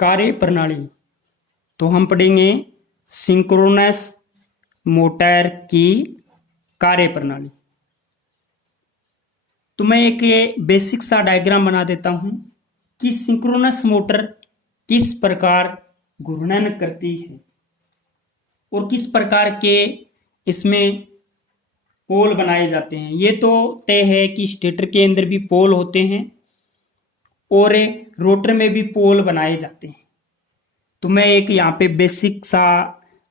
कार्य प्रणाली। तो हम पढ़ेंगे सिंक्रोनस मोटर की कार्य प्रणाली। तो मैं एक ये बेसिक सा डायग्राम बना देता हूं कि सिंक्रोनस मोटर किस प्रकार घूर्णन करती है और किस प्रकार के इसमें पोल बनाए जाते हैं। ये तो तय है कि स्टेटर के अंदर भी पोल होते हैं और रोटर में भी पोल बनाए जाते हैं। तो मैं एक यहाँ पे बेसिक सा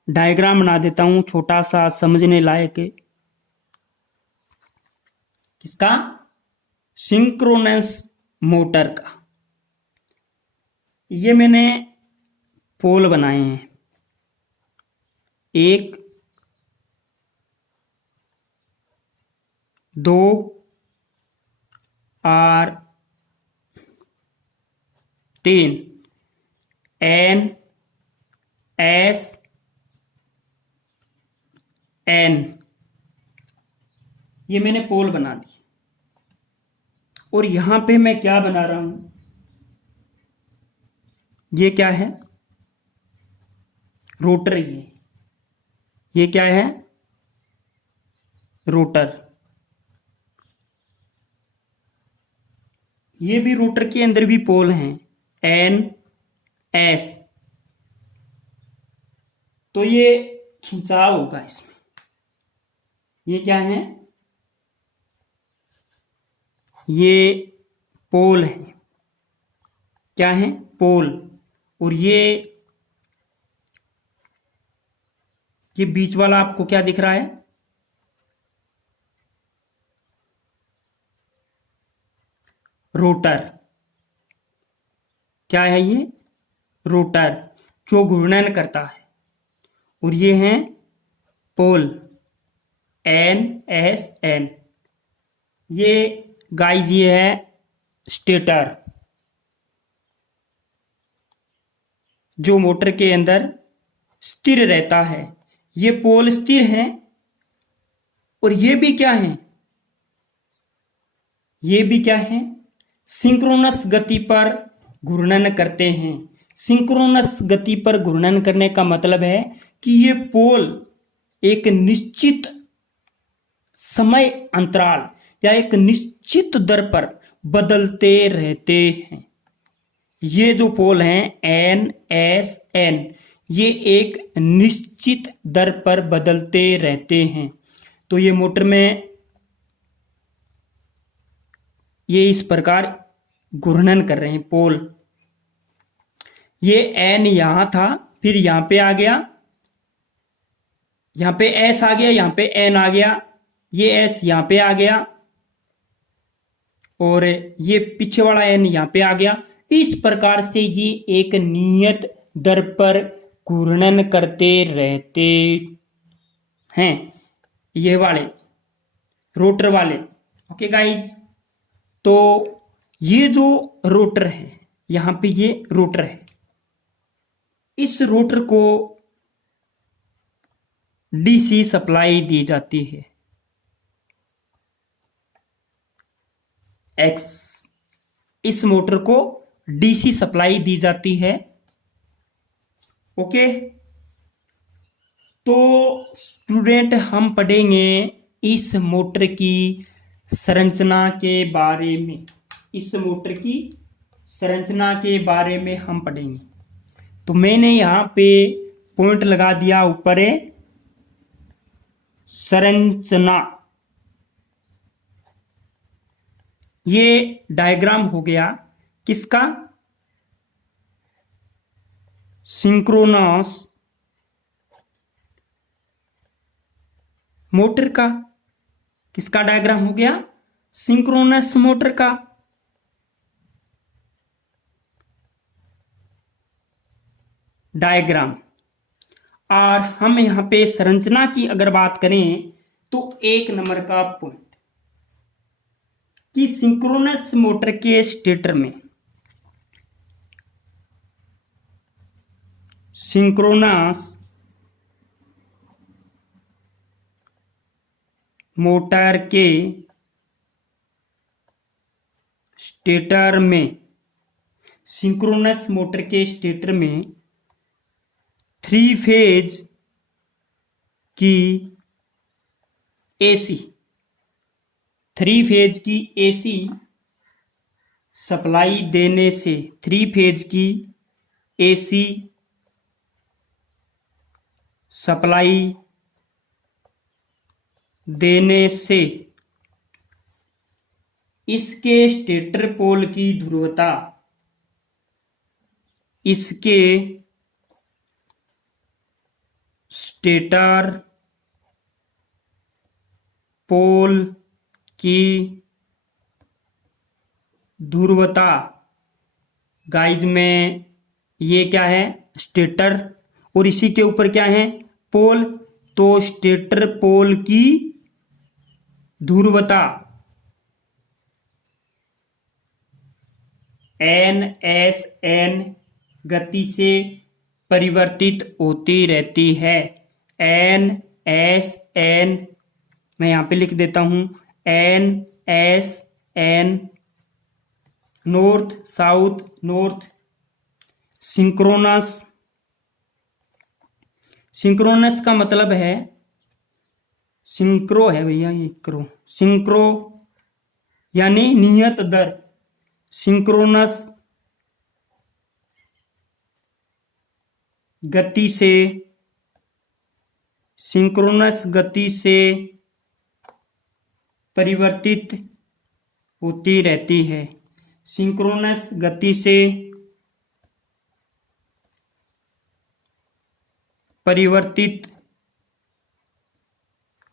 डायग्राम बना देता हूं, छोटा सा समझने लायक। किसका? सिंक्रोनस मोटर का। ये मैंने पोल बनाए हैं, 1 2 और 3 N S N। ये मैंने पोल बना दी और यहां पे मैं क्या बना रहा हूं, ये क्या है? रोटर। ये क्या है? रोटर। ये भी रोटर के अंदर भी पोल हैं, N S। तो ये खिंचाव होगा इसमें। ये क्या है? ये पोल है। क्या है? पोल। और ये बीच वाला आपको क्या दिख रहा है? रोटर। क्या है ये? रोटर जो घूर्णन करता है। और ये है पोल, N S N। ये गाइज ये है स्टेटर, जो मोटर के अंदर स्थिर रहता है। ये पोल स्थिर है और ये भी क्या है? ये भी क्या है? सिंक्रोनस गति पर घूर्णन करते हैं। सिंक्रोनस गति पर घूर्णन करने का मतलब है कि ये पोल एक निश्चित समय अंतराल या एक निश्चित दर पर बदलते रहते हैं। ये जो पोल हैं N S N, ये एक निश्चित दर पर बदलते रहते हैं। तो ये मोटर में ये इस प्रकार घूर्णन कर रहे हैं पोल। ये N यहां था, फिर यहां पे आ गया, यहां पे S आ गया, यहां पे N आ गया, ये S यहां पे आ गया और ये पीछे वाला N यहां पे आ गया। इस प्रकार से ये एक नियत दर पर घूर्णन करते रहते हैं, ये वाले रोटर वाले। ओके गाइज, तो ये जो रोटर है, यहां पे ये रोटर है, इस रोटर को डीसी सप्लाई दी जाती है, X। इस मोटर को डीसी सप्लाई दी जाती है। ओके, तो स्टूडेंट हम पढ़ेंगे इस मोटर की संरचना के बारे में। इस मोटर की संरचना के बारे में हम पढ़ेंगे। तो मैंने यहां पे पॉइंट लगा दिया ऊपर है संरचना। ये डायग्राम हो गया किसका? सिंक्रोनस मोटर का। किसका डायग्राम हो गया? सिंक्रोनस मोटर का। डायग्राम। और हम यहां पे संरचना की अगर बात करें तो 1 नंबर का पॉइंट कि सिंक्रोनस मोटर के स्टेटर में, सिंक्रोनस मोटर के स्टेटर में सिंक्रोनस मोटर के स्टेटर में 3 फेज की एसी 3 फेज की एसी सप्लाई देने से 3 फेज की एसी सप्लाई देने से इसके स्टेटर पोल की ध्रुवता इसके स्टेटर पोल की ध्रुवता गाइज में ये क्या है स्टेटर और इसी के ऊपर क्या है पोल, तो स्टेटर पोल की ध्रुवता NSN गति से परिवर्तित होती रहती है। NSN मैं यहां पे लिख देता हूं NSN north south north. Synchronous synchronous का मतलब है सिंक्रो है भैया, ये क्रो सिंक्रो यानी नियत दर। सिंक्रोनस गति से सिंक्रोनस गति से परिवर्तित होती रहती है। सिंक्रोनस गति से परिवर्तित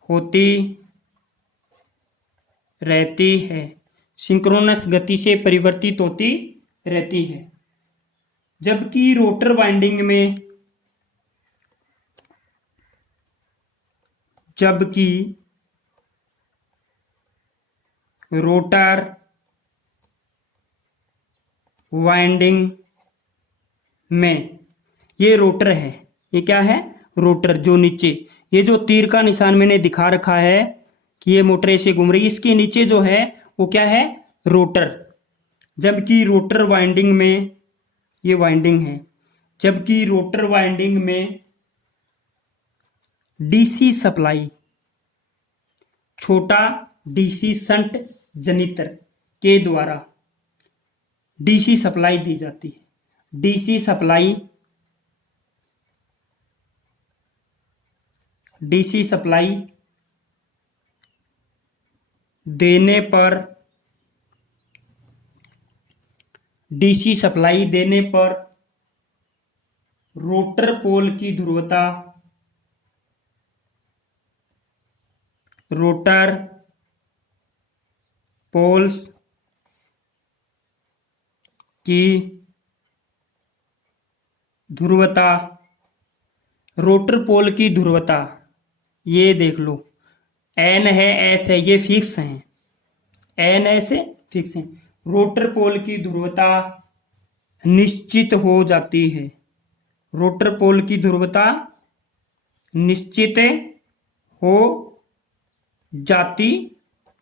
होती रहती है। सिंक्रोनस गति से परिवर्तित होती रहती है। जबकि रोटर वाइंडिंग में जबकि रोटर वाइंडिंग में ये रोटर है, ये क्या है रोटर, जो नीचे ये जो तीर का निशान मैंने दिखा रखा है कि ये मोटर ऐसे घूम रही है, इसके नीचे जो है वो क्या है रोटर। जबकि रोटर वाइंडिंग में ये वाइंडिंग है, जबकि रोटर वाइंडिंग में डीसी सप्लाई छोटा डीसी शंट जनित्र के द्वारा डीसी सप्लाई दी जाती है। डीसी सप्लाई देने पर डीसी सप्लाई देने पर रोटर पोल की ध्रुवता रोटर पोल्स की ध्रुवता रोटर पोल की ध्रुवता ये देख लो N है S है ये फिक्स हैं, N S फिक्स हैं। रोटर पोल की ध्रुवता निश्चित हो जाती है। रोटर पोल की ध्रुवता निश्चित हो जाती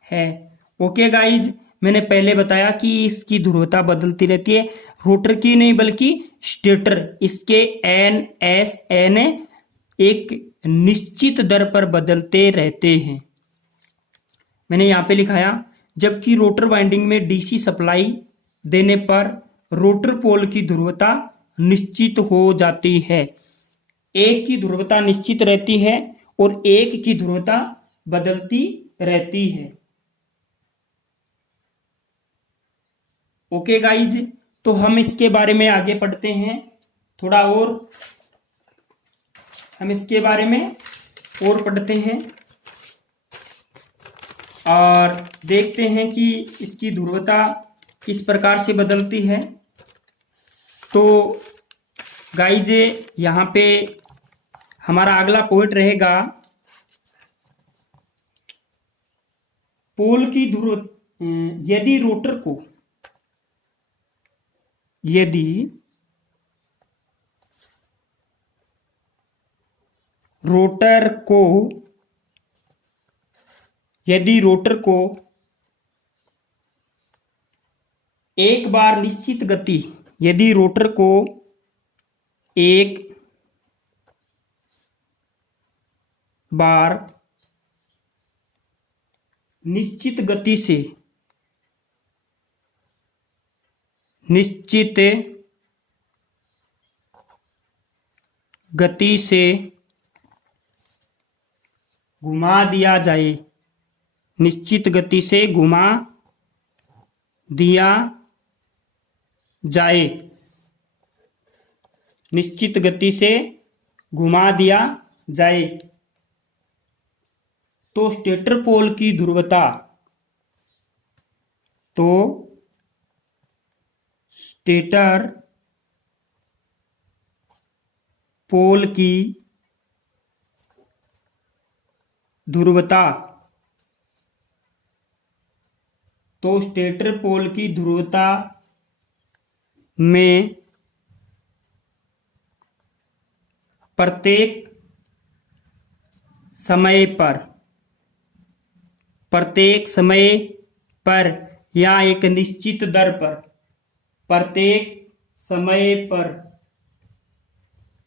है। ओके गाइज, मैंने पहले बताया कि इसकी ध्रुवता बदलती रहती है, रोटर की नहीं बल्कि स्टेटर, इसके NSN एक निश्चित दर पर बदलते रहते हैं। मैंने यहां पे लिखाया जबकि रोटर वाइंडिंग में डीसी सप्लाई देने पर रोटर पोल की ध्रुवता निश्चित हो जाती है। एक की ध्रुवता निश्चित रहती है और एक की ध्रुवता बदलती रहती है। ओके गाइज, तो हम इसके बारे में आगे पढ़ते हैं थोड़ा और, हम इसके बारे में और पढ़ते हैं और देखते हैं कि इसकी ध्रुवता किस प्रकार से बदलती है। तो गाइज यहाँ पे हमारा अगला पॉइंट रहेगा पोल की ध्रुवता। यदि रोटर को एक बार निश्चित गति यदि रोटर को एक बार निश्चित गति से घुमा दिया जाए, निश्चित गति से घुमा दिया जाए, निश्चित गति से घुमा दिया जाए, तो स्टेटर पोल की ध्रुवता, तो स्टेटर पोल की ध्रुवता, तो स्टेटर पोल की ध्रुवता में प्रत्येक समय पर या एक निश्चित दर पर, प्रत्येक समय पर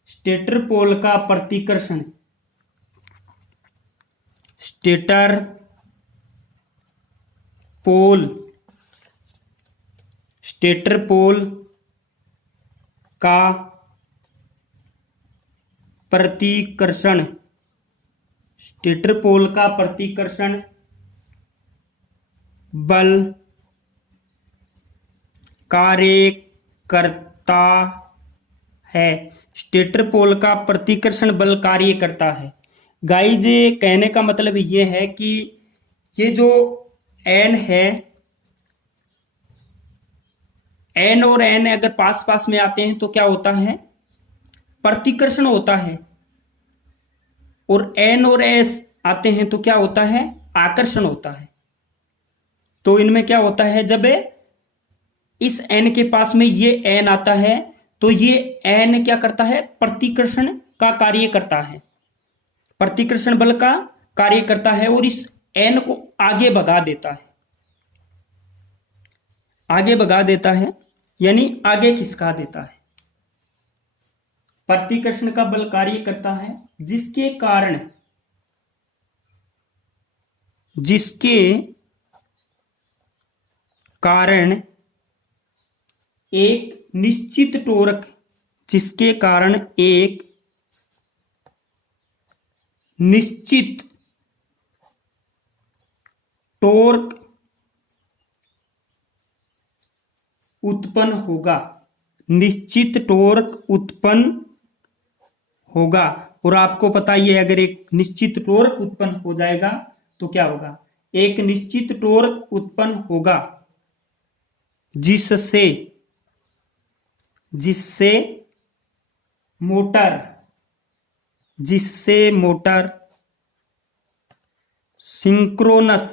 स्टेटर पोल का प्रतिकर्षण, स्टेटर पोल का प्रतिकर्षण, स्टेटर पोल का प्रतिकर्षण बल कार्य करता है, स्टेटर पोल का प्रतिकर्षण बल कार्य करता है। गाइज, कहने का मतलब ये है कि ये जो एन है, एन और एन अगर पास पास में आते हैं तो क्या होता है, प्रतिकर्षण होता है, और एन और एस आते हैं तो क्या होता है, आकर्षण होता है। तो इनमें क्या होता है, जब इस एन के पास में ये एन आता है तो ये एन क्या करता है, प्रतिकर्षण का कार्य करता है, प्रतिकर्षण बल का कार्य करता है, और इस एन को आगे भगा देता है, आगे भगा देता है, यानी आगे खिसका देता है। प्रतिकर्षण का बल कार्य करता है, जिसके कारण एक निश्चित टोरक, जिसके कारण एक निश्चित टोर्क उत्पन्न होगा, निश्चित टोर्क उत्पन्न होगा। और आपको पता ही है, अगर एक निश्चित टोर्क उत्पन्न हो जाएगा तो क्या होगा, एक निश्चित टोर्क उत्पन्न होगा जिससे मोटर सिंक्रोनस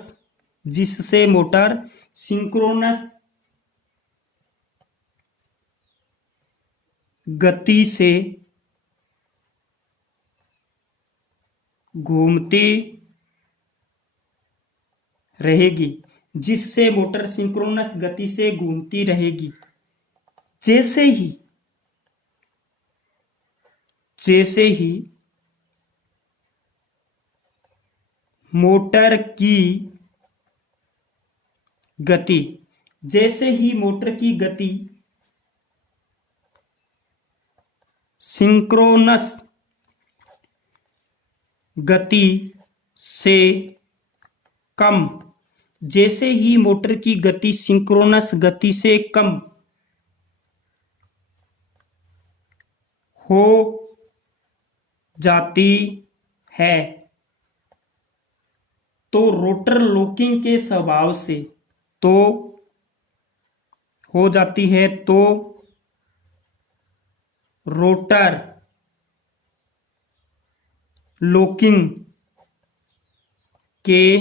गति से घूमती रहेगी, जिससे मोटर सिंक्रोनस गति से घूमती रहेगी। जैसे ही मोटर की गति सिंक्रोनस गति से कम, जैसे ही मोटर की गति सिंक्रोनस गति से कम हो जाती है तो रोटर लॉकिंग के स्वभाव से, तो हो जाती है तो रोटर लॉकिंग के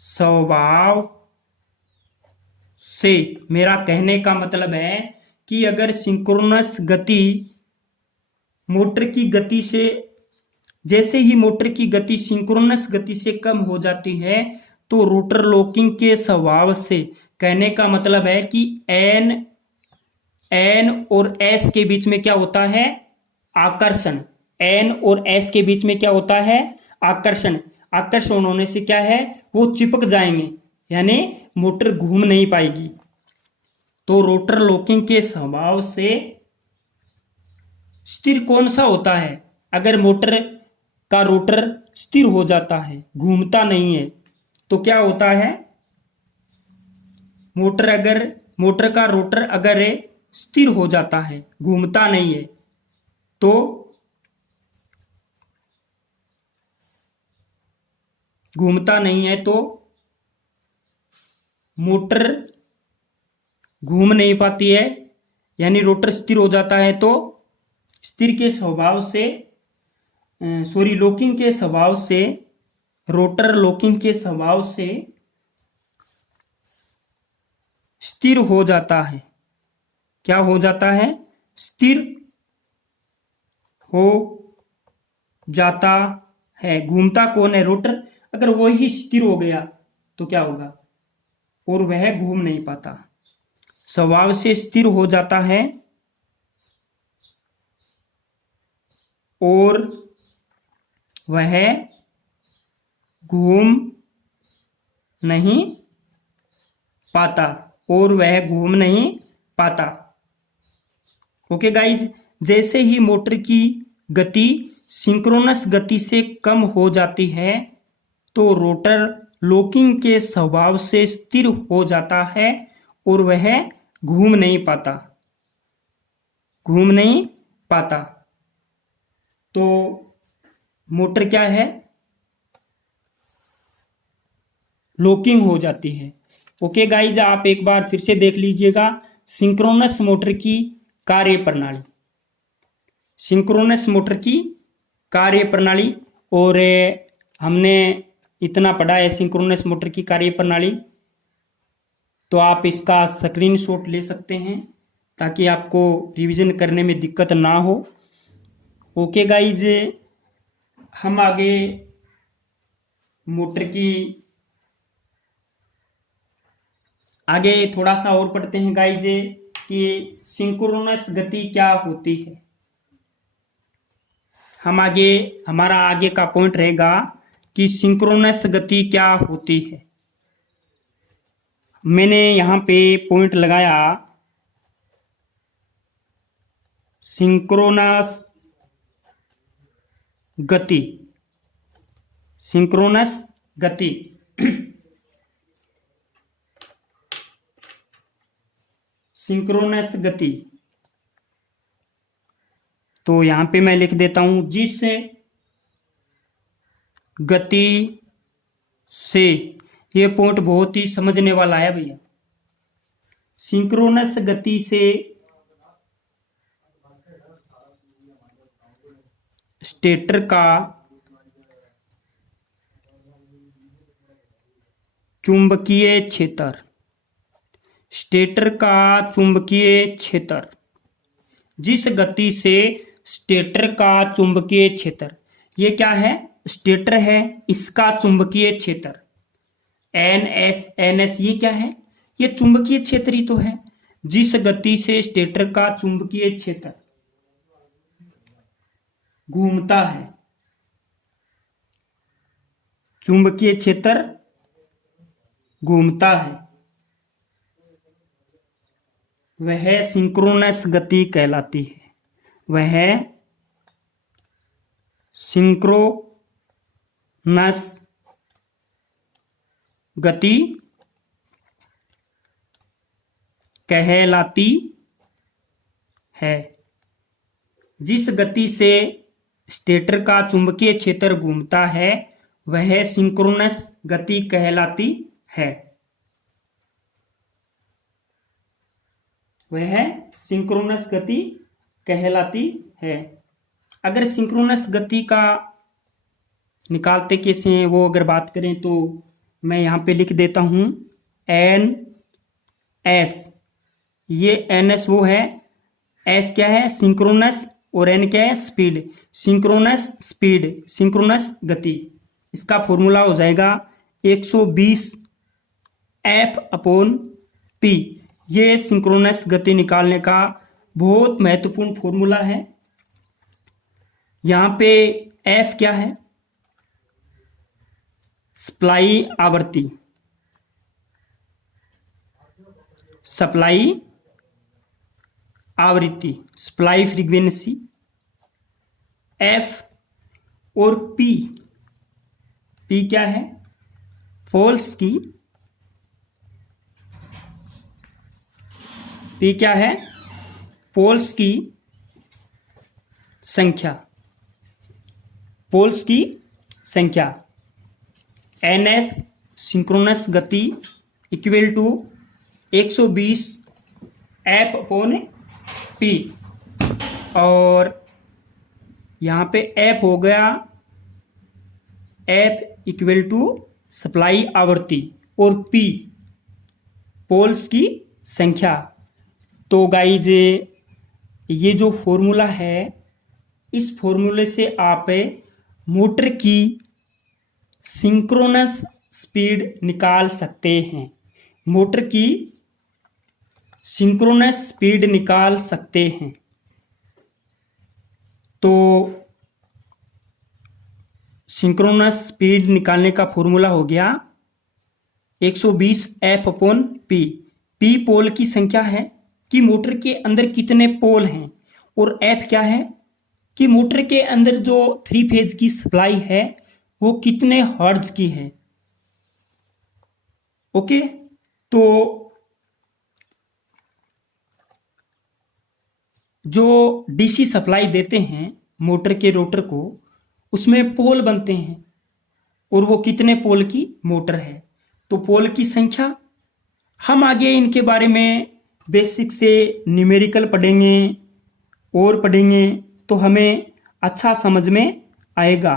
स्वभाव से, मेरा कहने का मतलब है कि अगर सिंक्रोनस गति मोटर की गति से, जैसे ही मोटर की गति सिंक्रोनस गति से कम हो जाती है तो रोटर लॉकिंग के स्वभाव से, कहने का मतलब है कि एन एन और एस के बीच में क्या होता है? आकर्षण। एन और एस के बीच में क्या होता है? आकर्षण। आकर्षण होने से क्या है? वो चिपक जाएंगे, यानी मोटर घूम नहीं पाएगी। तो रोटर लॉकिंग के स्वभाव से स्थिर कौन सा होता है? अगर मोटर का रोटर स्थिर हो जाता है, घूमता नहीं है, तो क्या होता है? मोटर का रोटर अगर स्थिर हो जाता है, घूमता नहीं है, तो मोटर घूम नहीं पाती है, यानी रोटर स्थिर हो जाता है। तो स्थिर के स्वभाव से लॉकिंग के स्वभाव से, रोटर लॉकिंग के स्वभाव से स्थिर हो जाता है। क्या हो जाता है? स्थिर हो जाता है। घूमता कौन है? रोटर। अगर वो ही स्थिर हो गया तो क्या होगा? और वह घूम नहीं पाता। स्वभाव से स्थिर हो जाता है और वह घूम नहीं पाता। ओके गाइज, जैसे ही मोटर की गति सिंक्रोनस गति से कम हो जाती है तो रोटर लॉकिंग के स्वभाव से स्थिर हो जाता है और वह घूम नहीं पाता। तो मोटर क्या है? लॉकिंग हो जाती है। ओके गाइज, आप एक बार फिर से देख लीजिएगा सिंक्रोनस मोटर की कार्यप्रणाली। सिंक्रोनस मोटर की कार्यप्रणाली, और हमने इतना पढ़ा है सिंक्रोनस मोटर की कार्यप्रणाली, तो आप इसका स्क्रीनशॉट ले सकते हैं ताकि आपको रिवीजन करने में दिक्कत ना हो। ओके गाइज, हम आगे मोटर की आगे थोड़ा सा और पढ़ते हैं गाइज कि सिंक्रोनस गति क्या होती है। हमारा आगे का पॉइंट रहेगा कि सिंक्रोनस गति क्या होती है। मैंने यहां पे पॉइंट लगाया सिंक्रोनस गति। सिंक्रोनस गति सिंक्रोनस गति, तो यहां पे मैं लिख देता हूं, जिस गति से, ये पॉइंट बहुत ही समझने वाला है भैया। सिंक्रोनस गति से स्टेटर का चुंबकीय क्षेत्र, जिस गति से स्टेटर का चुंबकीय क्षेत्र, ये क्या है? स्टेटर है, इसका चुंबकीय क्षेत्र NS, ये क्या है? ये चुंबकीय क्षेत्र ही तो है। जिस गति से स्टेटर का चुंबकीय क्षेत्र घूमता है, चुंबकीय क्षेत्र घूमता है, वह सिंक्रोनस गति कहलाती है। वह सिंक्रोनस गति कहलाती है। जिस गति से स्टेटर का चुंबकीय क्षेत्र घूमता है वह सिंक्रोनस गति कहलाती है। वह सिंक्रोनस गति कहलाती है। अगर सिंक्रोनस गति का निकालते कैसे हैं वो अगर बात करें तो मैं यहां पे लिख देता हूं NS। ये NS वो है, S क्या है? सिंक्रोनस, और N क्या है? स्पीड। सिंक्रोनस स्पीड, सिंक्रोनस गति, इसका फॉर्मूला हो जाएगा 120 F/P। ये सिंक्रोनस गति निकालने का बहुत महत्वपूर्ण फॉर्मूला है। यहां पे एफ क्या है? सप्लाई आवृत्ति, सप्लाई आवृत्ति, सप्लाई फ्रीक्वेंसी। एफ और पी, पी क्या है? पोल्स की, पी क्या है? पोल्स की संख्या, पोल्स की संख्या। एनएस सिंक्रोनस गति equal to 120 F upon P, और यहां पे एफ हो गया, एफ इक्वल टू सप्लाई आवृत्ति और पी पोल्स की संख्या। तो गाइज ये जो फॉर्मूला है, इस फॉर्मूले से आप मोटर की सिंक्रोनस स्पीड निकाल सकते हैं, मोटर की सिंक्रोनस स्पीड निकाल सकते हैं। तो सिंक्रोनस स्पीड निकालने का फॉर्मूला हो गया 120 एफ अपॉन पी। पी पोल की संख्या है कि मोटर के अंदर कितने पोल हैं, और एफ क्या है कि मोटर के अंदर जो 3 फेज की सप्लाई है वो कितने हर्ट्ज की है। ओके, तो जो डीसी सप्लाई देते हैं मोटर के रोटर को, उसमें पोल बनते हैं, और वो कितने पोल की मोटर है। तो पोल की संख्या, हम आगे इनके बारे में बेसिक से न्यूमेरिकल पढ़ेंगे और पढ़ेंगे, तो हमें अच्छा समझ में आएगा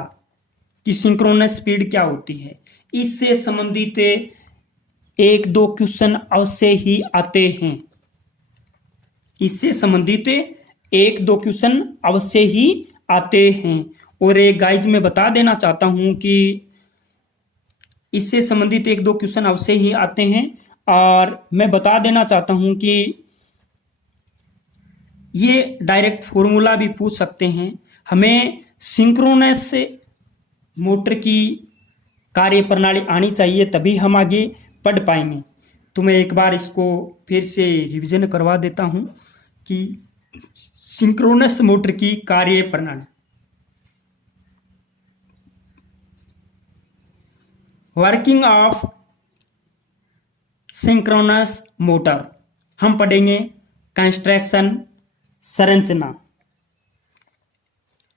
कि सिंक्रोनस स्पीड क्या होती है। इससे संबंधित 1-2 क्वेश्चन अवश्य ही आते हैं, इससे संबंधित 1-2 क्वेश्चन अवश्य ही आते हैं। और एक गाइज मैं बता देना चाहता हूं कि इससे संबंधित 1-2 क्वेश्चन अवश्य ही आते हैं, और मैं बता देना चाहता हूं कि ये डायरेक्ट फॉर्मूला भी पूछ सकते हैं। हमें सिंक्रोनस मोटर की कार्य प्रणाली आनी चाहिए, तभी हम आगे पढ़ पाएंगे। तो मैं एक बार इसको फिर से रिवीजन करवा देता हूं कि सिंक्रोनस मोटर की कार्य प्रणाली। वर्किंग ऑफ सिंक्रोनस मोटर, हम पढ़ेंगे कंस्ट्रक्शन, संरचना।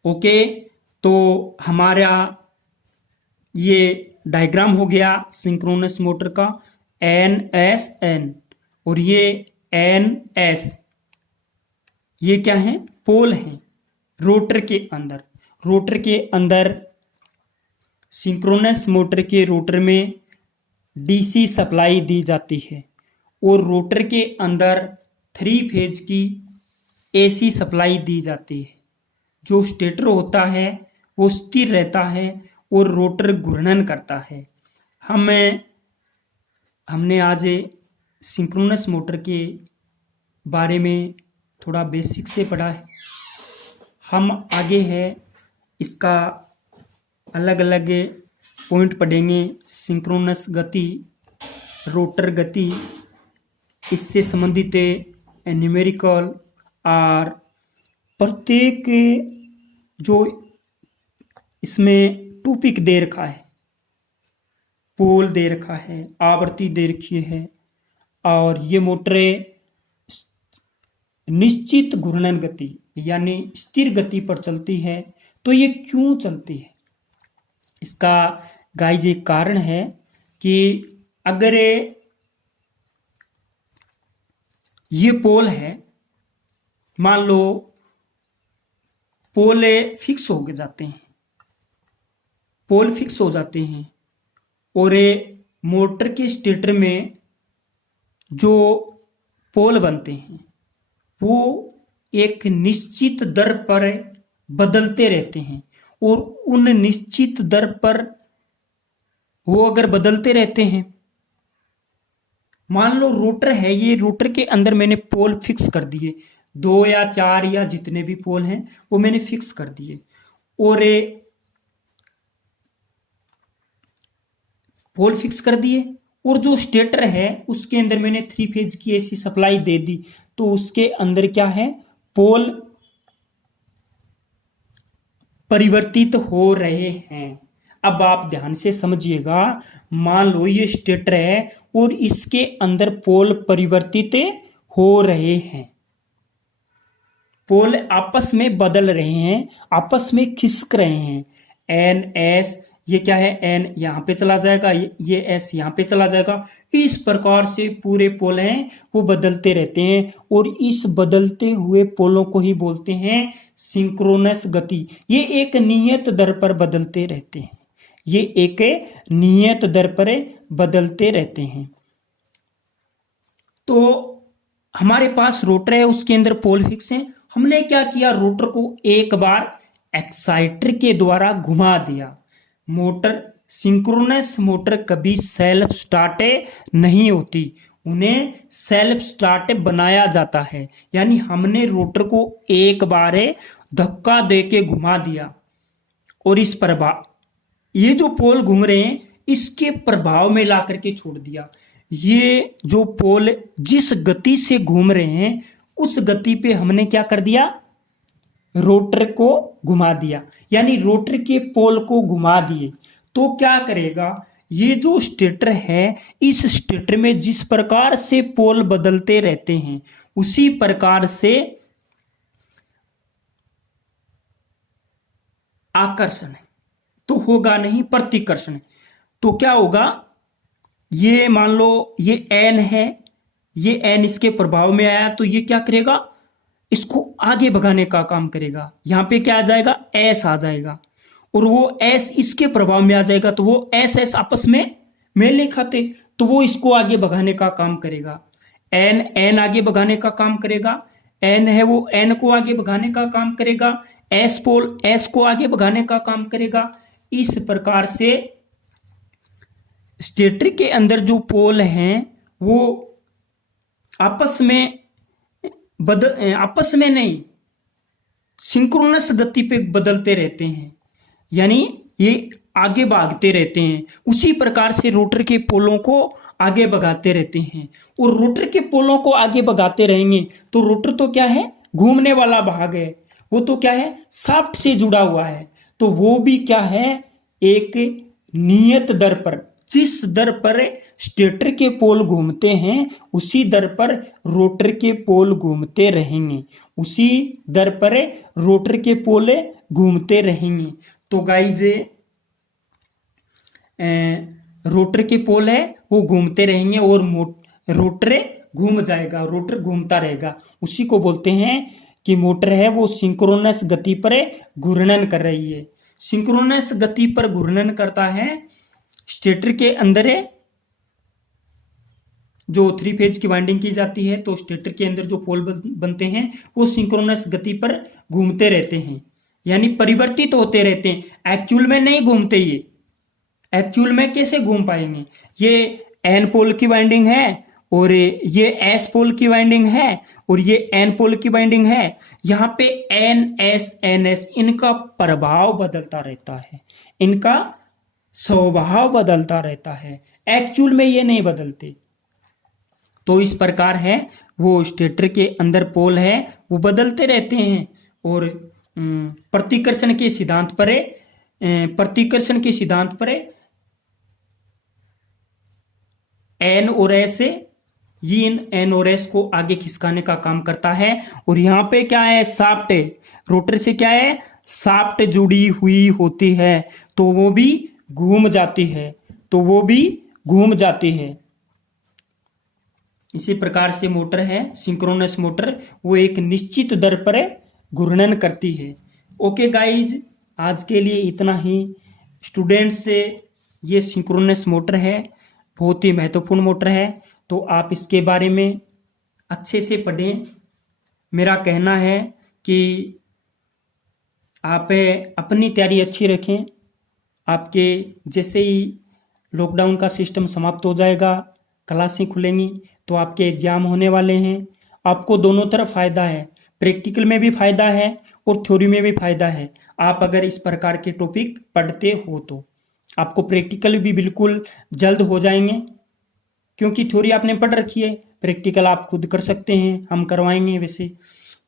ओके, तो हमारा ये डायग्राम हो गया सिंक्रोनस मोटर का, एन एस एन, और ये एन एस, ये क्या है? पोल हैं रोटर के अंदर। रोटर के अंदर सिंक्रोनस मोटर के रोटर में डीसी सप्लाई दी जाती है, और रोटर के अंदर 3 फेज की एसी सप्लाई दी जाती है। जो स्टेटर होता है वो स्थिर रहता है और रोटर घूर्णन करता है। हमने आज सिंक्रोनस मोटर के बारे में थोड़ा बेसिक से पढ़ा है। हम आगे है इसका अलग अलग पॉइंट पढ़ेंगे, सिंक्रोनस गति, रोटर गति, इससे संबंधित न्यूमेरिकल, और प्रत्येक जो इसमें टॉपिक दे रखा है, पोल दे रखा है, आवृत्ति दे रखी है, और ये मोटरें निश्चित घूर्णन गति यानी स्थिर गति पर चलती है। तो ये क्यों चलती है? इसका गाइज एक कारण है कि अगर ये पोल है, मान लो पोल फिक्स हो जाते हैं, पोल फिक्स हो जाते हैं, और मोटर के स्टेटर में जो पोल बनते हैं वो एक निश्चित दर पर बदलते रहते हैं, और उन निश्चित दर पर वो अगर बदलते रहते हैं, मान लो रोटर है, ये रोटर के अंदर मैंने पोल फिक्स कर दिए, 2 या 4 या जितने भी पोल हैं वो मैंने फिक्स कर दिए, और पोल फिक्स कर दिए, और जो स्टेटर है उसके अंदर मैंने 3 फेज की एसी सप्लाई दे दी। तो उसके अंदर क्या है, पोल परिवर्तित हो रहे हैं। अब आप ध्यान से समझिएगा, मान लो ये स्टेटर है और इसके अंदर पोल परिवर्तित हो रहे हैं, पोल आपस में बदल रहे हैं, आपस में खिसक रहे हैं। एन एस, ये क्या है, एन यहाँ पे चला जाएगा, ये एस यहाँ पे चला जाएगा। इस प्रकार से पूरे पोल हैं वो बदलते रहते हैं, और इस बदलते हुए पोलों को ही बोलते हैं सिंक्रोनस गति। ये एक नियत दर पर बदलते रहते हैं, ये एक नियत दर पर बदलते रहते हैं। तो हमारे पास रोटर है, उसके अंदर पोल फिक्स है। हमने क्या किया, रोटर को एक बार एक्साइटर के द्वारा घुमा दिया। मोटर, सिंक्रोनस मोटर कभी सेल्फ स्टार्ट नहीं होती, उन्हें सेल्फ स्टार्ट बनाया जाता है। यानी हमने रोटर को एक बार धक्का दे के घुमा दिया, और इस प्रभाव, ये जो पोल घूम रहे हैं इसके प्रभाव में ला करके छोड़ दिया। ये जो पोल जिस गति से घूम रहे हैं उस गति पे हमने क्या कर दिया, रोटर को घुमा दिया, यानी रोटर के पोल को घुमा दिए। तो क्या करेगा, ये जो स्टेटर है, इस स्टेटर में जिस प्रकार से पोल बदलते रहते हैं उसी प्रकार से आकर्षण तो होगा नहीं, प्रतिकर्षण। तो क्या होगा, ये मान लो ये एन है, ये एन इसके प्रभाव में आया तो ये क्या करेगा, इसको आगे भगाने का काम करेगा। यहां पे क्या आ जाएगा, एस आ जाएगा, और वो एस इसके प्रभाव में आ जाएगा, तो वो एस एस आपस में मेल नहीं खाते, तो वो इसको आगे भगाने का काम करेगा। एन एन आगे भगाने का काम करेगा, एन है वो एन को आगे भगाने का काम करेगा, एस पोल एस को आगे भगाने का काम करेगा। इस प्रकार से स्टेटर के अंदर जो पोल हैं वो आपस में आपस में नहीं, सिंक्रोनस गति पे बदलते रहते हैं, यानी ये आगे भागते रहते हैं। उसी प्रकार से रोटर के पोलों को आगे भगाते रहते हैं, और रोटर के पोलों को आगे भगाते रहेंगे तो रोटर तो क्या है, घूमने वाला भाग है, वो तो क्या है, शाफ्ट से जुड़ा हुआ है। तो वो भी क्या है, एक नियत दर पर, जिस दर पर स्टेटर के पोल घूमते हैं उसी दर पर रोटर के पोल घूमते रहेंगे, उसी दर पर रोटर के पोल घूमते रहेंगे। तो गाइज रोटर के पोल है वो घूमते रहेंगे, और रोटर घूम जाएगा, रोटर घूमता रहेगा। उसी को बोलते हैं कि मोटर है वो सिंक्रोनस गति पर घूर्णन कर रही है। सिंक्रोनस गति पर घूर्णन करता है। स्टेटर के अंदर जो 3 फेज की वाइंडिंग की जाती है, तो स्टेटर के अंदर जो पोल बनते हैं वो सिंक्रोनस गति पर घूमते रहते हैं, यानी परिवर्तित होते रहते हैं। एक्चुअल में नहीं घूमते, ये एक्चुअल में कैसे घूम पाएंगे। ये एन पोल की वाइंडिंग है, और ये एस पोल की वाइंडिंग है, और ये एन पोल की वाइंडिंग है। यहाँ पे एन एस इनका प्रभाव बदलता रहता है, इनका स्वभाव बदलता रहता है, एक्चुअल में ये नहीं बदलते। तो इस प्रकार है वो स्टेटर के अंदर पोल है वो बदलते रहते हैं, और प्रतिकर्षण के सिद्धांत पर एन और एस, ये एन और एस को आगे खिसकाने का काम करता है। और यहाँ पे क्या है, शाफ्ट, रोटर से क्या है, शाफ्ट जुड़ी हुई होती है, तो वो भी घूम जाती है, तो वो भी घूम जाती है। इसी प्रकार से मोटर है, सिंक्रोनस मोटर, वो एक निश्चित दर पर घूर्णन करती है। ओके गाइज, आज के लिए इतना ही। स्टूडेंट्स से ये सिंक्रोनस मोटर है, बहुत ही महत्वपूर्ण मोटर है, तो आप इसके बारे में अच्छे से पढ़ें। मेरा कहना है कि आप अपनी तैयारी अच्छी रखें। आपके जैसे ही लॉकडाउन का सिस्टम समाप्त हो जाएगा, क्लासें खुलेंगी, तो आपके एग्ज़ाम होने वाले हैं। आपको दोनों तरफ फ़ायदा है, प्रैक्टिकल में भी फायदा है और थ्योरी में भी फायदा है। आप अगर इस प्रकार के टॉपिक पढ़ते हो तो आपको प्रैक्टिकल भी बिल्कुल जल्द हो जाएंगे, क्योंकि थ्योरी आपने पढ़ रखी है, प्रैक्टिकल आप खुद कर सकते हैं, हम करवाएंगे वैसे।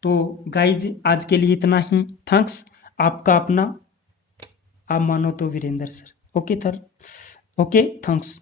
तो गाइज आज के लिए इतना ही। थैंक्स। आपका अपना, आप मानो तो Virendra sir. Okay sir, okay, thanks.